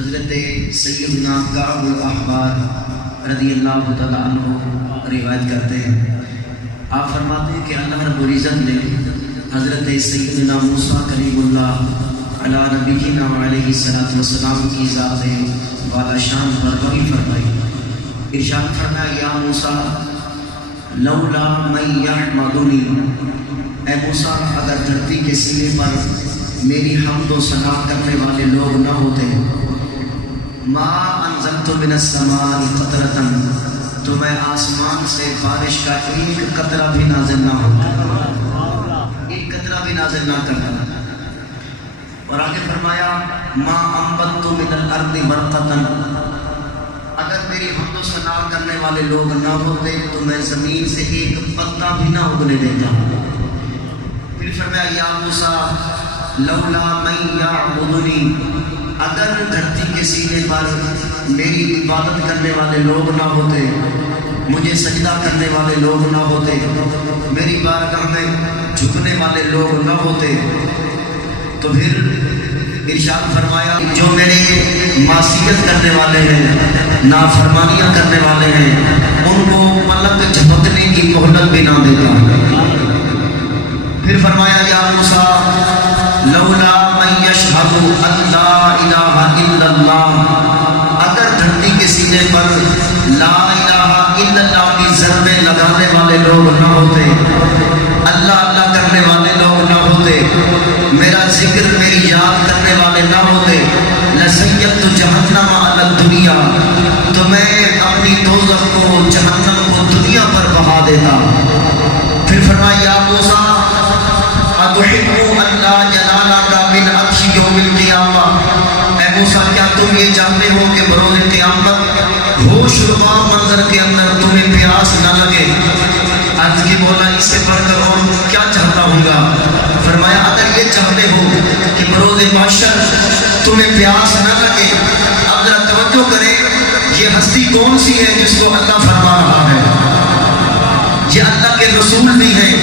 حضرت سیدنا کعب الاحبار رضی اللہ تعالیٰ عنہ روایت کرتے ہیں، آپ فرماتے ہیں کہ اللہ رب العزت نے حضرت سیدنا موسیٰ کلیم اللہ علی نبینا علیہ السلام کی ذات والا شان پر وحی فرمائی، ارشاد فرمایا یا موسیٰ لولا من یحمدنی، اے موسیٰ اگر دھرتی کے سینے پر میری حمد و ثنا کرنے والے لوگ نہ ہوتے، ما انزلت من السماء قطرۃ، تو میں آسمان سے بارش کا ایک قطرہ بھی نازل نہ ہوتا، ایک قطرہ بھی نازل نہ کرتا۔ اور آگے فرمایا ما انبت من الارض ورقۃ، اگر میری حمد و ثنا کرنے والے لوگ نہ ہوتے تو میں زمین سے ایک پتا بھی نہ اگنے دیتا۔ پھر فرمایا یا موسیٰ لولا من یعبدنی، اگر دھرتی کے سینے پر میری عبادت کرنے والے لوگ نہ ہوتے، مجھے سجدہ کرنے والے لوگ نہ ہوتے، میری بارگاہ میں جھکنے والے لوگ نہ ہوتے، تو پھر ارشاد فرمایا جو میری معصیت کرنے والے ہیں، نافرمانیاں کرنے والے ہیں، ان کو پلک جھپکنے کی مہلت بھی نہ دیتا۔ پھر فرمایا یا موسیٰ لولا من یشہد ان لا الہ الا اللہ، اگر دھرتی کے سینے پر لا الہ الا اللہ کی ضربیں لگانے والے لوگ نہ ہوتے، اللہ اللہ کرنے والے لوگ نہ ہوتے، میرا ذکر میری یاد کرنے والے نہ ہوتے، لسیت جہنم علی الدنیا، تو میں اپنی دوزخ کو، جہنم کو دنیا پر بہا دیتا۔ پھر فرمایا یا موسیٰ اتحب ان لا ینالک من عطش یوم القیامہ، اے موسیٰ کیا تم یہ جانتے ہو کہ بروز قیامت ہوش ربا منظر کے اندر تمہیں پیاس نہ لگے؟ عرض کی مولا اس سے بڑھ کر اور کیا چاہتا ہوں گا؟ فرمایا اگر یہ چاہتے ہو کہ بروز محشر تمہیں پیاس نہ لگے، اب ذرا توجہ کریں، یہ ہستی کون سی ہے جس کو اللہ فرما رہا ہے؟ یہ اللہ کے رسول بھی ہیں۔